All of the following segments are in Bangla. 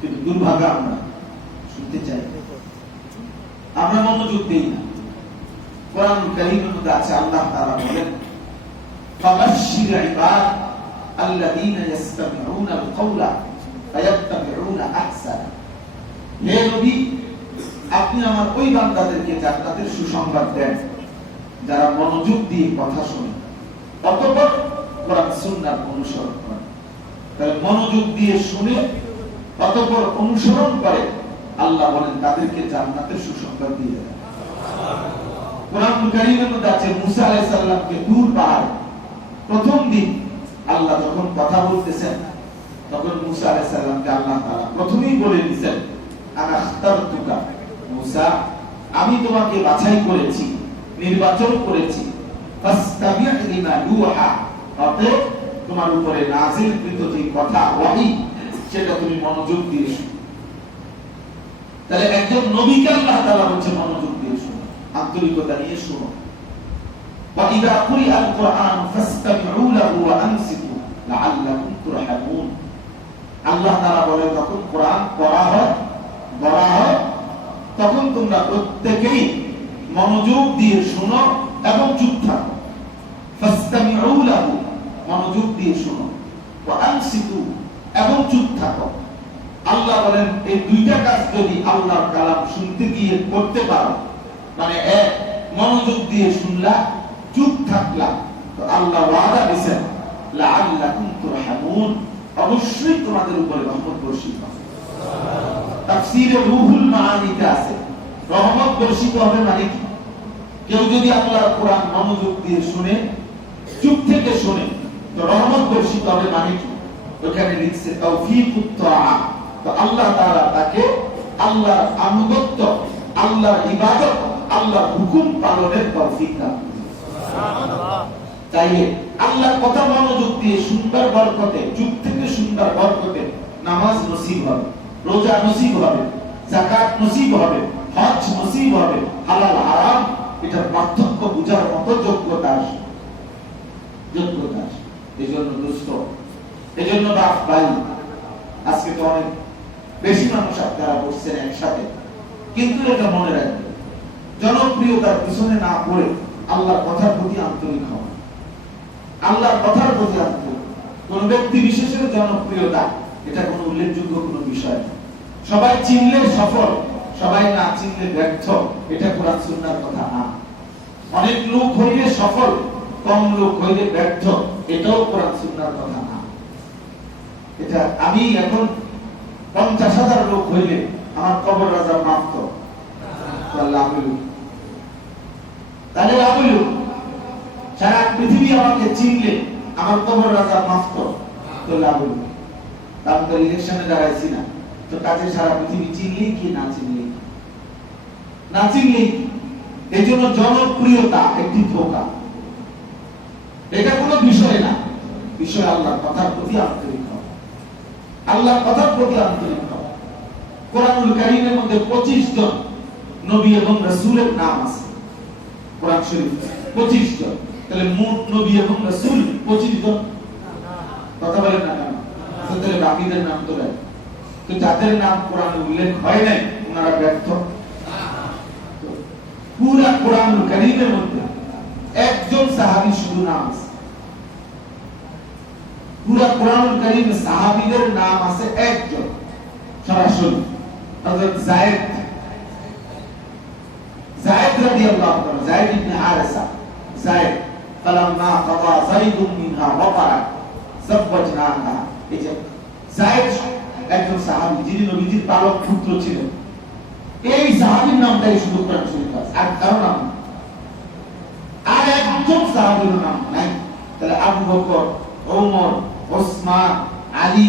কিন্তু দুর্ভাগ্য আমরা শুনতে চাই। আমরা মনোযোগ দিই না। কোরআন কারীমের মধ্যে আছে, আল্লাহ তাআলা বলেন, ফাবাশশির ইবাদ আল্লাযীনা ইস্তামিউনা আল-কাওলা ফায়াত্তাবিউনা আহসানা। হে নবী, আপনি আমার ওই বান্দাদেরকে জান্নাতের সুসংবাদ দেন, যারা মনোযোগ দিয়ে কথা শোনে, অতঃপর কোরআন সুন্নাহ অনুসরণ করে। তাহলে মনোযোগ দিয়ে শুনে অতঃপর অনুসরণ করে আল্লাহ বলেন, তাদেরকে জান্নাতের সুসংবাদ দিয়ে দেন। আমি তোমাকে বাছাই করেছি, নির্বাচন করেছি। তোমার উপরে নাযিলকৃত যে কথা, ওয়াহী সেটা তুমি মনোযোগ দিয়ে শুনো তাহলে একজন নবীকে আল্লাহ তাআলা বলছে মনোযোগ দিয়ে শুনো আন্তরিকতা নিয়ে শুনো وإذا قرئ القرآن فاستمعوا له وأنصتوا لعلكم ترحمون আল্লাহ তাআলা বলে যখন কোরআন পড়া হয় পড়া হয় তখন তোমরা প্রত্যেকেই মনোযোগ দিয়ে শোনো এবং চুপ থাকো ফাস্তামিউ লাহু মনোযোগ দিয়ে শোনো ওয়া আনসিতু এবং চুপ থাকো। আল্লাহ বলেন, এই দুইটা কাজ যদি আল্লাহর কালাম শুনতে গিয়ে করতে পারো মানে এক, মনোযোগ দিয়ে শুনলা, চুপ থাকলা, তো আল্লাহ ওয়াদা দিয়েছেন লাআল্লাকুম তুরহামুন। অবশ্যই তোমাদের উপরে রহমত বর্ষিত হবে। তাফসীরে রুহুল মাআনিতে আছে। রহমত বর্ষিত হবে মানে কি? কেউ যদি আল্লাহর কোরআন মনোযোগ দিয়ে শুনে, চুপ থেকে শুনে, তো রহমত বর্ষিত হবে মানে কি? ওখানে লিখছে আল্লাহ তাআলা তাকে আল্লাহর আনুগত্য, আল্লাহর ইবাদত, আল্লাহর হুকুম পালনের তৌফিক দান কথা মনোযোগ দিয়ে সুন্দর বরকতে চুপ থেকে সুন্দর বরকতে নামাজ নসিব হবে, রোজা নসিব হবে, যাকাত নসিব হবে, হজ নসিব হবে, হালাল হারাম পার্থক্য বুঝার মতো যোগ্যতা যোগ্যতা এই জন্য দুষ্ট এই জন্য বাপ ভাই, আজকে তো অনেক বেশি মানুষ আপনারা বসছেন একসাথে। কিন্তু এটা মনে রাখবেন, জনপ্রিয়তার পিছনে না পড়ে আল্লাহর কথার প্রতি আন্তরিক হওয়া আল্লাহর কথার প্রতি আন্তরিক। কোন ব্যক্তি বিশেষের জনপ্রিয়তা, এটা কোনো উল্লেখযোগ্য কোনো বিষয় সবাই চিনলে সফল, সবাই না চিনলে ব্যর্থ, এটা কোরআন সুন্নাহর কথা না। অনেক লোক হইলে সফল, কম লোক হইলে ব্যর্থ, এটাও কোরআন সুন্নাহর কথা না। এটা আমি এখন পঞ্চাশ হাজার লোক হইলে আমার কবর রাজা মাফ তো লাভ হইল তাহলে লাভ সারা পৃথিবী আমাকে চিনলে আমার কবর রাজা মাফ তো তো লাভ হইল আমি তো ইলেকশনে দাঁড়াইছি না। তো কাজে সারা পৃথিবী চিনলেই কি, না চিনলেই কি? না চিনলেই এই জন্য জনপ্রিয়তা একটি ধোকা। এটা কোনো বিষয় না। বিষয় আল্লাহর কথার প্রতি আন্তরিক হওয়া কোরআনুল কারীমের মধ্যে 25 জন নবী এবং নাম আছে। কোরআন শরীফ 25 জন। তাহলে মোট নবী এবং 25 জন। কথা বলেন না কেন? তাহলে বাকিদের নাম তো দেয় তো যাদের নাম কোরআনে উল্লেখ হয় নাই, ওনারা ব্যর্থ। পুরা কোরআনুল কারীমের মধ্যে একজন সাহাবী শুধু নাম আছে। পুরা কোরআনুল কারীমে সাহাবীদের নাম আছে একজন। সরাসরি। হযরত যায়েদ যায়েদ রাদিয়াল্লাহু তাআলা, যায়েদ ইবনে হারেসা। যায়েদ, ফালাম্মা কাদা যায়েদুম মিনহা ওয়াতারা যাওয়াজনাহা এই যে যায়েদ একজন সাহাবী, যিনি নবীজির পালক পুত্র ছিলেন। এই সাহাবীর নামটাই শুধু কোরআন শরীফে আছে, আর কারও নাম আর একজন সাহাবীর নাম নাই। তাহলে আবু বকর, ওমর ওসমান, আলী,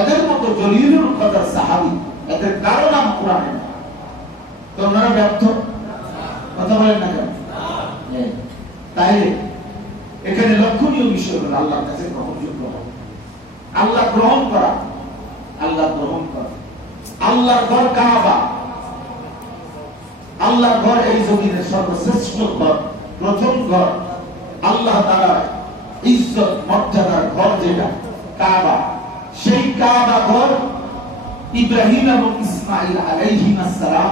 এদের মতো জলিলুল কদর সাহাবী, এদের কারও নাম কোরআনে তো ওনারা ব্যর্থ? কথা বলেন না কেন? এখানে লক্ষণীয় বিষয় হলো আল্লাহর কাছে গ্রহণযোগ্য হওয়া। আল্লাহ গ্রহণ করা। আল্লাহ গ্রহণ করা। আল্লাহর ঘর কাবা। আল্লাহর ঘর এই জমিনের সর্বশ্রেষ্ঠ ঘর, প্রথম ঘর। আল্লাহ তারা ইজ্জত, মর্যাদার ঘর যেটা কাবা। সেই কাবা ঘর ইব্রাহিম এবং ইসমাইল আলাইহিমাস সালাম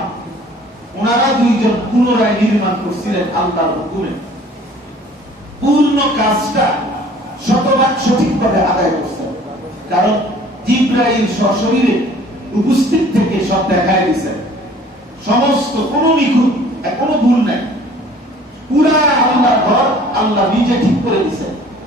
ওনারা দুইজন পুনরায় নির্মাণ করছিলেন আল্লাহর হুকুমে। পূর্ণ কাজটা শতভাগ সঠিকভাবে আদায় করছেন। কারণ জিব্রাইল সশরীরে উপস্থিত থেকে সব দেখায় দিয়েছেন। সমস্ত কোনো নিখুঁত, কোনো ভুল নাই। পুরা আল্লাহ ঘর আল্লাহ নিজে ঠিক করে দিয়েছেন।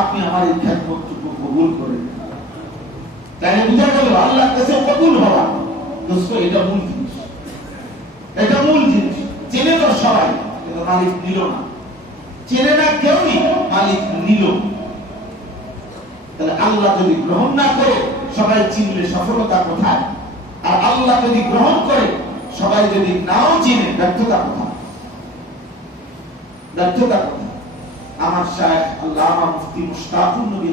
আপনি আমার এই খেদমতটুকু কবুল করে তাই বুঝা গেল, আল্লাহর কাছে কবুল হওয়া, দোস্ত, এটা মূল জিনিস। এটা মূল জিনিস। চেনে তো সবাই, কিন্তু মালিক নিল না। চেনে না কেউই, মালিক নিল তাহলে আল্লাহ যদি গ্রহণ না করে, সবাই চিনলে সফলতা কোথায়? আর আল্লাহ যদি গ্রহণ করে, সবাই যদি নাও চিনে, ব্যর্থতা কোথায়? ব্যর্থতা কোথায়? আমার মুফতি নবী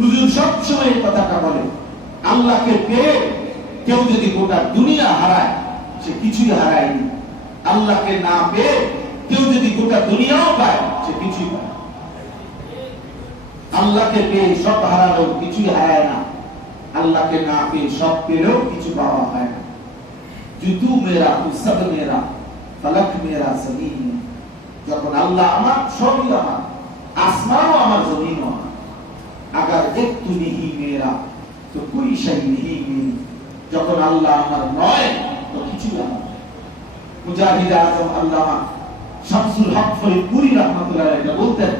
হুজুর সব সময় এই কথাটা বলে, আল্লাহকে পেয়ে কেউ যদি গোটা দুনিয়া হারায়, সে কিছুই হারায়নি। আল্লাহকে না পেয়ে কেউ যদি গোটা দুনিয়াও পায়, সে কিছুই। আল্লাহকে পেয়ে সব হারালো, কিছুই হারায় না। আল্লাহকে না পেয়ে সব পেলেও কিছু পাওয়া হয় না। জুতু মেরা তু সব মেরা ফলক মেরা জমিন। যখন আল্লাহ আমার সবই আমার, আসমানও আমার, জমিনও আমার। আগার একটু নিহি মেরা তো কুই মেরি যখন আল্লাহ আমার নয়, তো কিছু আমার মুজাহিদ আজম শামসুল হক ফরিদপুরি রহমতুল্লাহ এটা বলতেন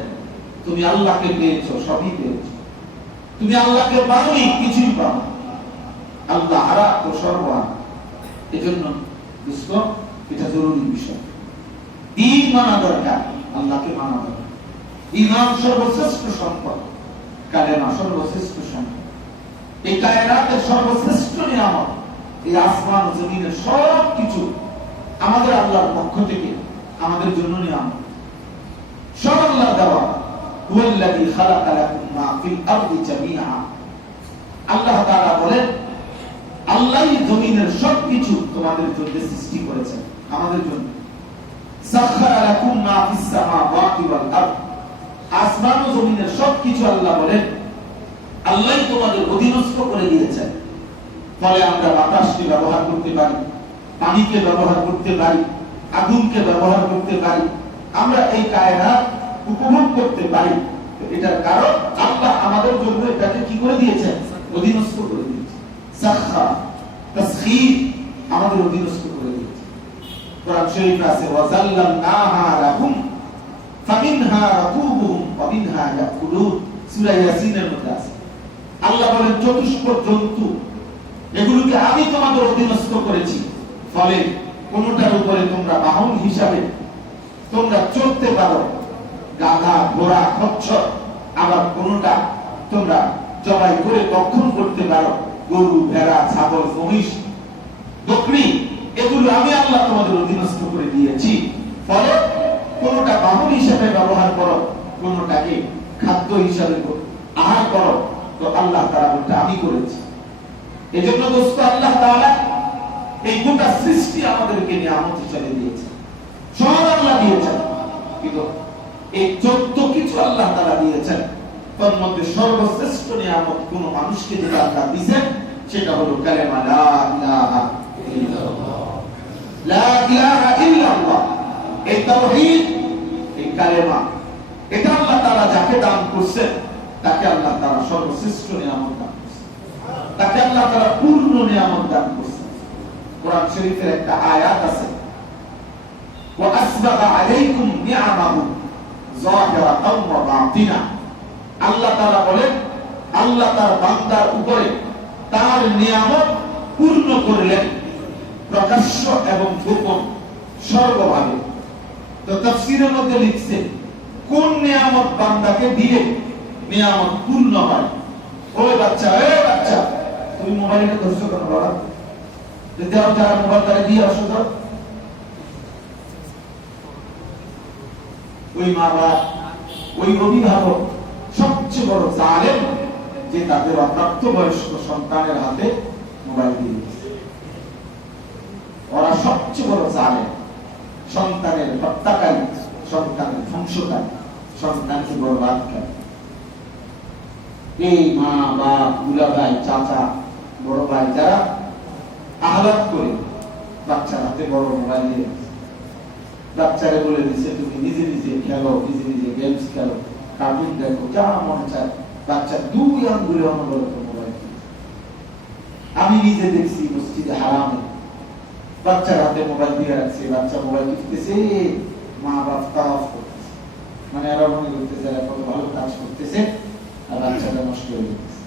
তুমি আল্লাহকে পেয়েছ, সবই পেয়েছ। তুমি আল্লাহকে পাওনি, কিছুই পাও আল্লাহ হারা তো সর্বহারা। এজন্য দোস্ত, এটা জরুরি বিষয়। দিন মানা দরকার, আল্লাহকে মানা দরকার। ইমান সর্বশ্রেষ্ঠ সম্পদ। কালেমা সর্বশ্রেষ্ঠ সম্পদ। এই কায়নাতের সর্বশ্রেষ্ঠ নিয়ামত, এই আসমান জমিনের সব কিছু আমাদের আল্লাহর পক্ষ থেকে আমাদের জন্য নিয়ামত। সব আল্লাহ দেওয়া هو الذي خلق لكم ما في الأرض جميعا আল্লাহ তাআলা বলেন আল্লাহই জমিনের সবকিছু তোমাদের জন্য সৃষ্টি করেছেন আমাদের জন্য সাখখারা লাকুম মা ফিস সামাওয়াতি ওয়াল আরদ আসমান ও জমিনের সবকিছু আল্লাহ বলেন আল্লাহই তোমাদের অধীনস্থ করে দিয়েছেন ফলে আমরা বাতাসকে ব্যবহার করতে পারি পানিকে ব্যবহার করতে পারি আগুনকে ব্যবহার করতে পারি আমরা এই কায়নাত উপভোগ করতে পারি। এটার কারণ আল্লাহ আমাদের জন্য এটাকে কি করে দিয়েছেন? অধীনস্থ করে সাখা, তাসখীর আমাদের অধীনস্থ করে দিয়েছে কোরআন শরীফে আছে ফামিনহা ইয়াকুলুন। সূরা ইয়াসিনের মধ্যে আছে। আল্লাহ বলেন, চতুষ্পদ জন্তু, এগুলোকে আমি তোমাদের অধীনস্থ করেছি। ফলে কোনটার উপরে তোমরা বাহন হিসাবে তোমরা চড়তে পারো গাধা ঘোড়া খচ্চর। আবার কোনটা তোমরা জবাই করে রক্ষণ করতে পারো। গরু, ভেড়া, ছাগল, মহিষ, বকরি, এগুলো আমি আল্লাহ তোমাদের অধীনস্থ করে দিয়েছি। ফলে কোনটা বাহন হিসাবে ব্যবহার করো, কোনটাকে খাদ্য হিসাবে আহার করো। তো আল্লাহ তারা বলতে আমি করেছি। এজন্য দোস্ত আল্লাহ তাআলা এই গোটা সৃষ্টি আমাদেরকে নিয়ামত হিসাবে দিয়েছে। সব আল্লাহ দিয়েছেন। কিন্তু এই চোদ্দ কিছু আল্লাহ তারা দিয়েছেন। তার মধ্যে সর্বশ্রেষ্ঠ নিয়ামত কোন মানুষকে যেটা আল্লাহ দিয়েছেন, সেটা হলো কালেমা যাকে দান করছেন, তাকে আল্লাহ সর্বশ্রেষ্ঠ নিয়ামত দান তাকে আল্লাহ তাআলা পূর্ণ নিয়ামত দান করছেন। কোরআন শরীফের একটা আয়াত আছে। আল্লাহ তাআলা বলেন, আল্লাহ তার বান্দার উপরে তার নিয়ামত পূর্ণ করলেন প্রকাশ্য এবং গোপন, সর্বভাবে। তো তাফসীরের মধ্যে লিখছে কোন নিয়ামত বান্দাকে দিয়ে নিয়ামত পূর্ণ হয়? ওই বাচ্চা, এ বাচ্চা, তুমি মোবাইলটা ধরছো কেন বাবা? যদি আর মোবাইল তারা দিয়ে আসো ওই মা বাপ ওই অভিভাবক, সবচেয়ে বড় জালেম যে তাদের অপ্রাপ্ত বয়স্ক সন্তানের হাতে মোবাইল দিয়ে দিয়েছে। ওরা সবচেয়ে বড় জালেম সন্তানের হত্যাকারী, সন্তানের ধ্বংসকারী, সন্তানকে বরবাদকারী এই মা, বাপ বুড়া ভাই চাচা, বড় ভাই যারা আহ্লাদ করে বাচ্চার হাতে বড় মোবাইল দিয়ে। বাচ্চারে বলে দিচ্ছে তুমি নিজে নিজে খেলো, নিজে নিজে গেমস খেলো কার্টুন দেখো, যা মনে চায়। বাচ্চা দুই আঙ্গুলে অনবরত মোবাইল আমি নিজে দেখছি মসজিদে হারামে। বাচ্চার হাতে মোবাইল দিয়ে রাখছে, বাচ্চা মোবাইল টিপতেছে মা বাপ তাওয়াফ করতেছে। মানে এরা মনে করতেছে, এরা কত ভালো কাজ করতেছে, আর বাচ্চাটা নষ্ট হয়ে যেতেছে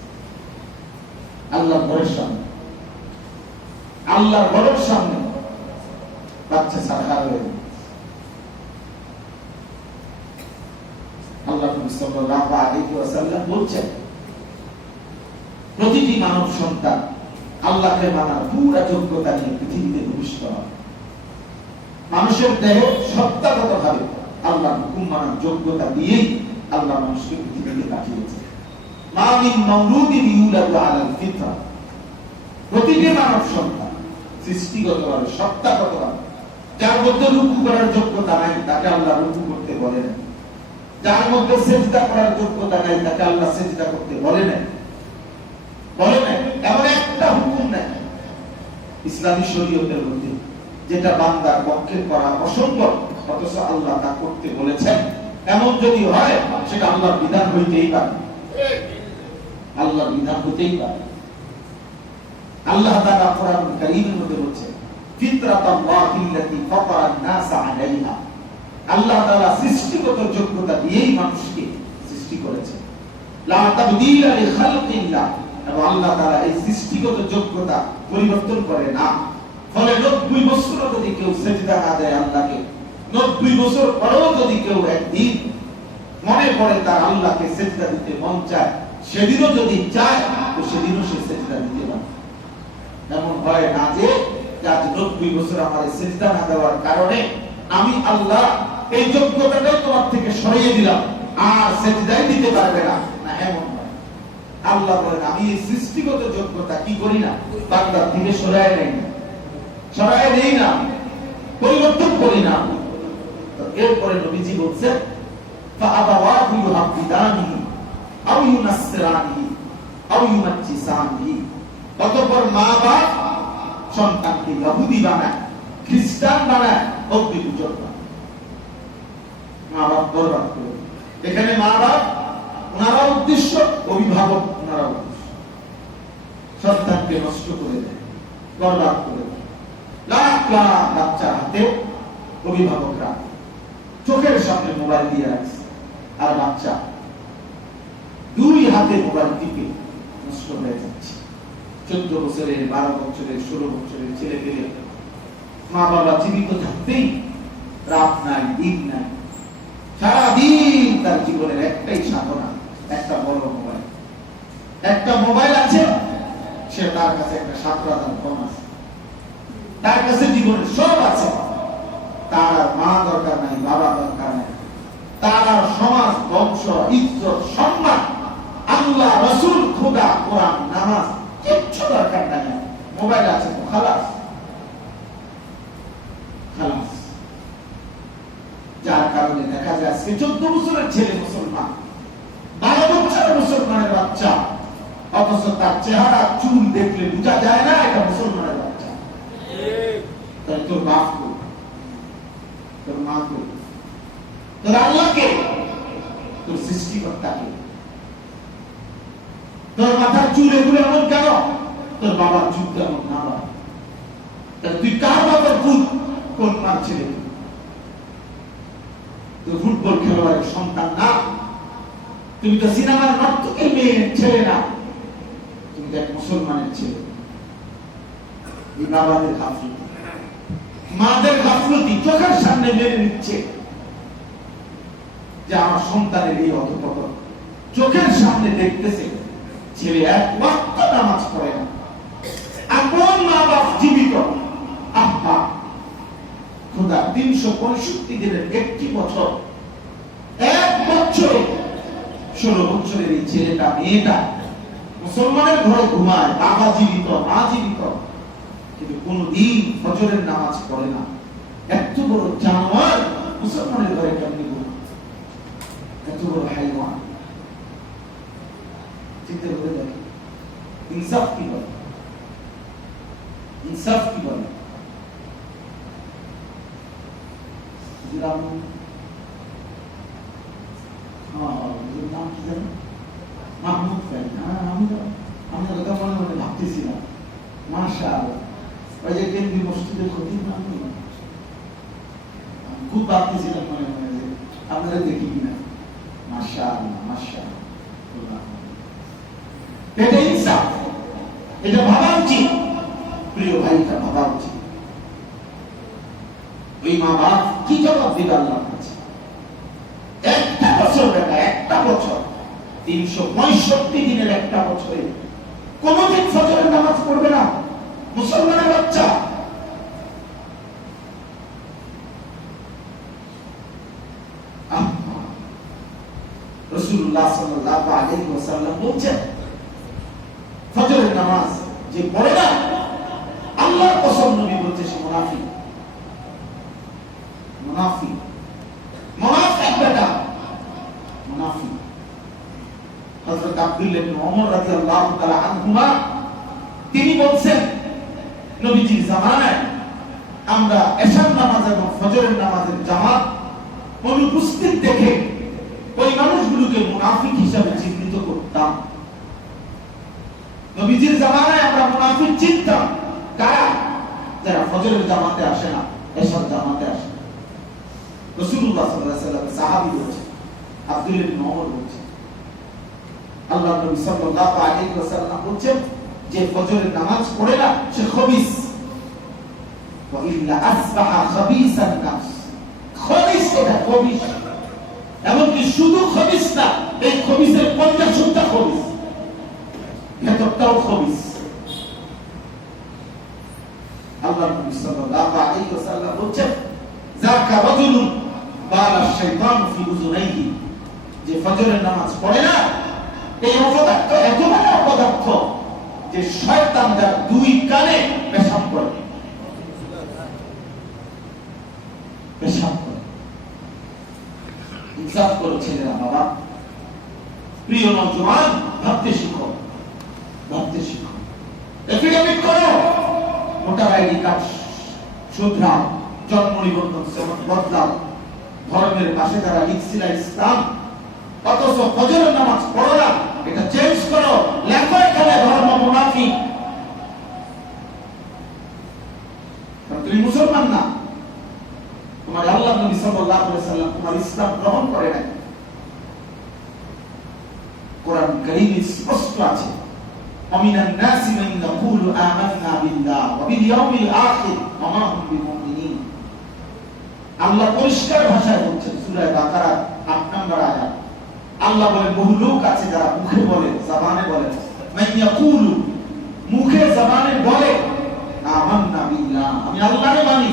আল্লাহ ঘরের সামনে আল্লাহ ঘরের সামনে বাচ্চা সারখার হয়ে যাচ্ছে আল্লাহ নবী প্রতিটি মানব সন্তান আল্লাহকে মানার পুরা যোগ্যতা নিয়ে পৃথিবীতে ভূমিষ্ঠ হয়। মানুষের আল্লাহ হুকুম মানার যোগ্যতা দিয়েই আল্লাহ মানুষকে পৃথিবীতে পাঠিয়েছে। সৃষ্টিগতভাবে যার মধ্যে রুকু করার যোগ্যতা নাই, তাকে আল্লাহ রুকু করতে বলে না। যার মধ্যে সেজদা করার যোগ্যতা নাই, তাকে আল্লাহ সেজদা করতে বলে না বলে না এমন একটা হুকুম নেই ইসলামী শরীয়তের মধ্যে, যেটা বান্দার পক্ষে করা অসম্ভব, অথচ আল্লাহ তা করতে বলেছেন। এমন যদি হয়, সেটা আল্লাহর বিধান হইতেই পারে। আল্লাহর বিধান হতেই পারে। আল্লাহ তাআলা কোরআন কারীমের মধ্যে বলছেন ফিতরাতাল্লাহিল্লাতী ফাতারান নাসা আলাইহা। আল্লাহ তাআলা সৃষ্টিগত যোগ্যতা দিয়েই মানুষকে সৃষ্টি করেছেন। লা তাবদীলা লিখালকিল্লাহ এবং আল্লাহ তাআলা এই সৃষ্টিগত যোগ্যতা পরিবর্তন করে না। ফলে 90 বছর যদি কেউ সেজদা না দেয় আল্লাহকে 90 বছর পরেও যদি কেউ একদিন মনে করে তার আল্লাহকে সেজদা দিতে মন চায়, সেদিনও যদি চায়, তো সেদিনও সে সেজদা দিতে পারে। এমন হয় না যে আজ নব্বই বছর আমার সেজদা না দেওয়ার কারণে আমি আল্লাহ এই যোগ্যতাটাই তোমার থেকে সরিয়ে দিলাম আর সেজদাই দিতে পারবে না না এমন নয় আল্লাহ বলেন আমি এই সৃষ্টিগত যোগ্যতা কি করি না বান্দার থেকে সরায় নেই না সরায় নেই না পরিবর্তন করি না তো এরপরে নবীজি বলছেন فأبواه يهودانه أو ينصرانه أو يمجسانه অতঃপর মা বাপ সন্তানকে ইহুদি বানায় খ্রিস্টান বানায় অগ্নি পূজক বানায় এখানে মা বাপ ওনারা উদ্দেশ্য, অভিভাবক ওনারা উদ্দেশ্য। সন্তানকে নষ্ট করে দেয়, বরবাদ করে দেয়। লাখ লাখ বাচ্চার অভিভাবকরা চোখের সামনে মোবাইল দিয়ে রাখছে, আর বাচ্চা দুই হাতে মোবাইল টিপে নষ্ট হয়ে যাচ্ছে। চোদ্দ বছরের, বারো বছরের, ষোলো বছরের ছেলে পেলে মা বাবা জীবিত থাকতেই রাত নাই, দিন নাই সারাদিন তার জীবনের একটাই সাধনা, একটা বড় মোবাইল। একটা মোবাইল আছে, সে তার কাছে একটা সাতরাধার ফোন আছে। তার কাছে জীবনের সব আছে। তার মা দরকার নাই, বাবা দরকার নাই। তার সমাজ, বংশ, ইজ্জত, সম্মান, আল্লাহ, রসুল, খোদা, কোরআন, নামাজ, কিচ্ছু দরকার নাই। মোবাইল আছে তো, খালাস। খালাস। যার কারণে দেখা যায় আজকে চোদ্দ বছরের ছেলে মুসলমান, বারো বছরের মুসলমানের বাচ্চা, অথচ তার চেহারা, চুল দেখলে বোঝা যায় না এটা মুসলমানের বাচ্চা। তাই তোর বাপ তোর মা? তোর আল্লাহকে তোর সৃষ্টিকর্তাকে তোর মাথার চুল এগুলো এমন কেন? তোর বাবার চুল কেমন না তুই কার বাবার চুল কোন মার ছেলে ফুটবল খেলোয়াড়ের সন্তান না। তুমি তো সিনেমার নর্তকের মেয়ে, ছেলে না। তুমি তো এক মুসলমানের ছেলে। বাবাদের গাফলতি। মাদের গাফলতি চোখে নিচ্ছে। যে আমার সন্তানের এই অধপতন। চোখের সামনে দেখতেছে, ছেলে এক ওয়াক্ত নামাজ পড়ে না আপন মা বাপ জীবিত আহা খোদা তিনশো পঁয়ষট্টি দিনের একটি বছর, এক বছরে, ষোলো বছরের এই ছেলেটা, মেয়েটা মুসলমানের ঘরে ঘুমায়, বাবা জীবিত, মা জীবিত, কিন্তু কোনদিন ফজরের নামাজ পড়ে না। এত বড় জানোয়ার মুসলমানের ঘরে কেমনি এত বড় হাইওয়ান। চিন্তা করে দেখে ইনসাফ কি বলে? ইনসাফ কি বলে? হ্যাঁ, নাম কি জানো? মাহমুদ ভাই হ্যাঁ আমি আমি তো মনে মনে ভাবতেছিলাম। মাশা ওই যে কেন্দ্রীয় মসজিদের ক্ষতির নাম খুব ভাবতেছিলাম মনে মনে যে আপনারা দেখি কিনা। মাশা আল্লাহ মাশা এটা ইনসাফ। এটা ভাবা উচিত। প্রিয় ভাইটা ভাবা উচিত। ওই মা বাপ কি জবাব দিবে আল্লাহর কাছে? একটা বছর বেটা একটা বছর, তিনশো পঁয়ষট্টি দিনের একটা বছরে কোনদিন ফজরের নামাজ পড়বে না। মুসলমানের বাচ্চা। বলছেন, ফজরের নামাজ যে পড়ে না আল্লাহর কসম নবী বলছে সে মুনাফিক মুনাফিক মুনাফিক বেটা মুনাফিক তিনি বলছেন নবীজির জামানায় আমরা এশার নামাজ এবং ফজরের নামাজের জামাত অনুপস্থিত দেখে ওই মানুষগুলোকে মুনাফিক হিসাবে চিহ্নিত করতাম। নবীজির জামানায় আমরা মুনাফিক চিনতাম। কারা? যারা ফজরের জামাতে আসে না এসব জামাতে আসে না। আলাইহি ওয়াসাল্লাম বলছে আব্দুল ওমর বলছে আল্লাহ নবী সাল্লাল্লাহু আলাইহি ওয়াসাল্লাম বলছেন, যে ফজরের নামাজ পড়ে না, সে খবিস। ওয়া ইল্লা আসবাহা খাবিসান নাফস। খবিস এটা খবিস। এমনকি শুধু খবিস না, এই খবিসের পঞ্চাশটা খবিস। ভেতরটাও খবিস। আল্লাহ নবী সাল্লাল্লাহু আলাইহি ওয়াসাল্লাম বলছেন, যাকা রাজুলুন বালা শাইতান ফি উযুনাইহি। যে ফজরের নামাজ পড়ে না এই অপদার্থ এত বড় অপদার্থ যে শয়তান তার দুই কানে পেশাব করে। পেশাব করে। ইনসাফ করো ছেলেরা বাবা, প্রিয় নজওয়ান, ভাবতে শিখো ভাবতে শিখো। এফিডেভিট করো। ভোটার আইডি কার্ড শুধরাও, জন্ম নিবন্ধন বদলাও। ধর্মের পাশে যারা লিখছিল ইসলাম, অথচ ফজরের নামাজ পড়ো না। এটা চেঞ্জ করো লেখো এখানে ধর্ম মুনাফি তুমি মুসলমান না তোমার আল্লাহ নবী সাল্লাল্লাহু আলাইহি সাল্লাম তোমার ইসলাম গ্রহণ করে নাই কোরআন কারীমে স্পষ্ট আছে ومن الناس من يقول آمنا بالله وباليوم الآخر وما هم بمؤمنين আল্লাহ পরিষ্কার ভাষায় বলছেন সূরা বাকারা 8 নম্বর আয়াত আল্লাহ বলে, বহু লোক আছে যারা মুখে বলে, জবানে বলে। মুখে জবানে বলে, আমান্না আমি আল্লাহকে মানি।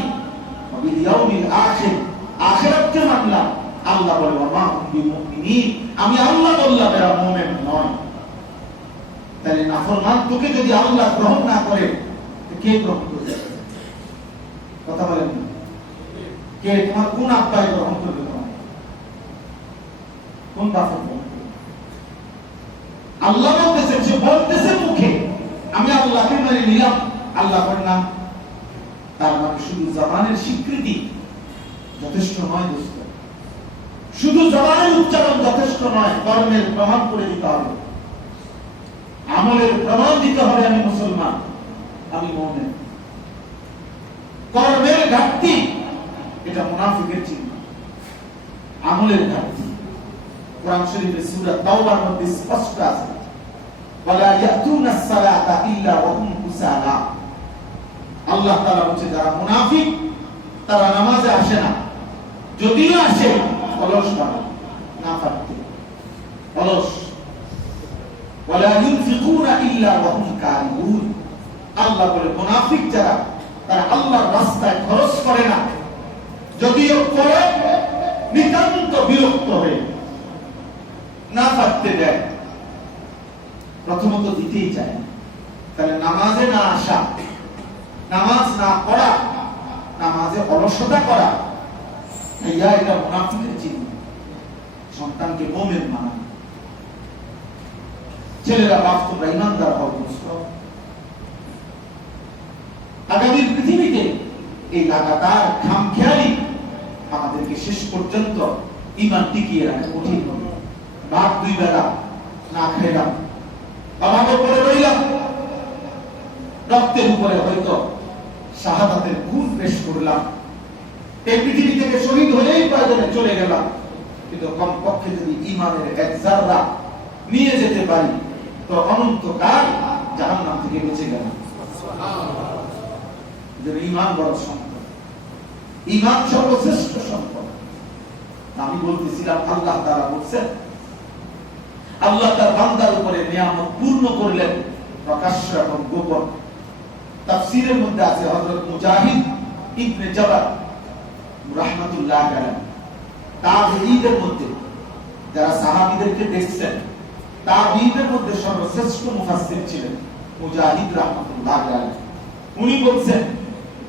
আল্লাহ বলে আমি আল্লাহ তোকে যদি আল্লাহ গ্রহণ না করে কে কথা বলেন কে? তোমার কোন আত্মায় গ্রহণ করবে? তোমার কোন বাফর আল্লাহ বলতেছেন সে বলতেছে মুখে, আমি আল্লাহকে মেনে নিলাম। আল্লাহ করে না, তার মানে শুধু জবানের স্বীকৃতি যথেষ্ট নয় দোস্ত। শুধু জবানের উচ্চারণ যথেষ্ট নয়, কর্মের প্রমাণ করে দিতে হবে। আমলের প্রমাণ দিতে হবে আমি মুসলমান, আমি মনে কর্মের ঘাটতি, এটা মুনাফিকের চিহ্ন। আমলের ঘাটতি। কোরআন শরীফের সূরা তাওবার মধ্যে স্পষ্ট আছে। ওয়ালা ইয়াতুনা সালাতা ইল্লা ওয়া হুম কুসালা। আল্লাহ তাআলা বলছে, যারা মুনাফিক, তারা নামাজে আসে না। যদিও আসে, অলস ভাবে না পারতে। অলস। ওয়ালা ইউনফিকুনা ইল্লা ওয়া হুম কারিহুন। আল্লাহ বলে, মুনাফিক যারা, তারা আল্লাহর রাস্তায় খরচ করে না। যদিও করে, নিতান্ত বিরক্ত হয়ে। না পারতে দেয়। প্রথমত দিতেই চায় না। তাহলে নামাজে না আসা, নামাজ না পড়া, নামাজে অলসতা করা, ইয়া এটা মুনাফিকের চিহ্ন। সন্তানকে মোমেন মানানো ছেলেরা বাপ তোমরা ইমানদার হও বুঝ আগামী পৃথিবীতে এই লাগাতার খামখেয়ালি আমাদেরকে শেষ পর্যন্ত ইমান টিকিয়ে রাখা কঠিন হবে। ভাত দুই বেলা, না খেলাম। আমাকে পরে রইলাম, রক্তের উপরে হয়তো শাহাদাতের গুণ পেশ করলাম। এই পৃথিবী থেকে শহীদ হয়েই প্রয়োজনে চলে গেলাম। কিন্তু কমপক্ষে যদি ইমানের এক জাররা নিয়ে যেতে পারি, তো অনন্তকাল জাহান্নাম থেকে বেঁচে গেলাম। ইমান বড় সম্পদ। ইমান সর্বশ্রেষ্ঠ সম্পদ। আমি বলতেছিলাম, আল্লাহ তারা বলছেন আল্লাহ তার বান্দার উপরে নিয়ামত পূর্ণ করলেন প্রকাশ্য এবং গোপন। তাফসীরের মধ্যে আছে হযরত মুজাহিদ ইবনে জাবার রাহমাতুল্লাহ আলাইহি। তাবিঈদের মধ্যে যারা সাহাবীদেরকে দেখছেন, তাবিঈদের মধ্যে সর্বশ্রেষ্ঠ মুফাসসির ছিলেন মুজাহিদ রাহমাতুল্লাহ আলাইহি। উনি বলছেন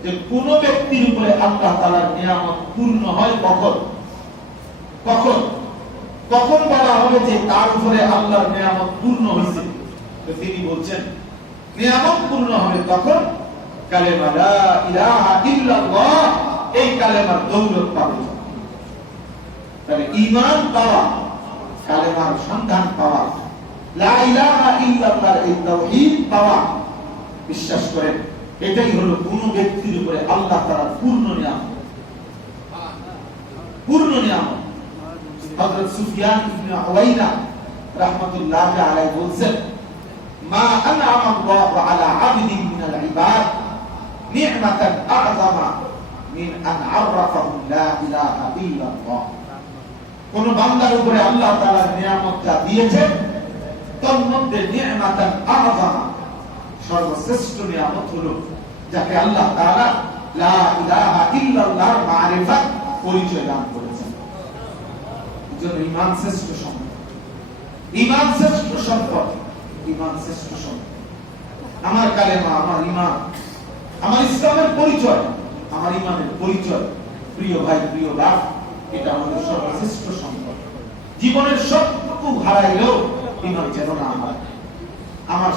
যে কোন ব্যক্তির উপরে আল্লাহ তাআলার নিয়ামত পূর্ণ হয় কখন? কখন? কখন বলা হবে যে তার উপরে আল্লাহর নিয়ামত পূর্ণ হয়েছে। তো তিনি বলছেন, নিয়ামত পূর্ণ হবে তখন কালেমা লা ইলাহা ইল্লাল্লাহ, এই কালেমার দৌলত পাবে। তাহলে ঈমান পাওয়া, কালেমার সন্ধান পাওয়া, লা ইলাহা ইল্লাল্লাহর এই তাওহীদ পাওয়া, বিশ্বাস করেন, এটাই হলো কোন ব্যক্তির উপরে আল্লাহ তাআলার পূর্ণ নিয়ামত। পূর্ণ নিয়ামত। হযরত সুফিয়ান ইবনে উয়াইনা রাহমাতুল্লাহ আলাইহি বলছেন, মা আনআমা আল্লাহু আলা আবদিন মিনাল ইবাদ, নি'মাতান আ'যামা মিন আন আররাফাহু লা ইলাহা ইল্লাল্লাহ. কোন বান্দার উপরে আল্লাহ তাআলা নিয়ামতটা দিয়েছেন তার মধ্যে নি'মাতান আ'যামা সর্বশ্রেষ্ঠ নিয়ামত হলো, যাকে আল্লাহ তাআলা লা ইলাহা ইল্লাল্লাহর মারিফাত পরিচয় দান করেছেন। জন্য ইমান শ্রেষ্ঠ সম্পদ। ইমান শ্রেষ্ঠ সম্পদ ইমান শ্রেষ্ঠ সম্পদ। আমার কালেমা আমার ইমান আমার ইসলামের পরিচয়, আমার ইমানের পরিচয়। প্রিয় ভাই, প্রিয় বাপ এটা আমাদের সর্বশ্রেষ্ঠ সম্পদ। জীবনের সবটুকু হারাইলেও ইমান যেন না হয় আমার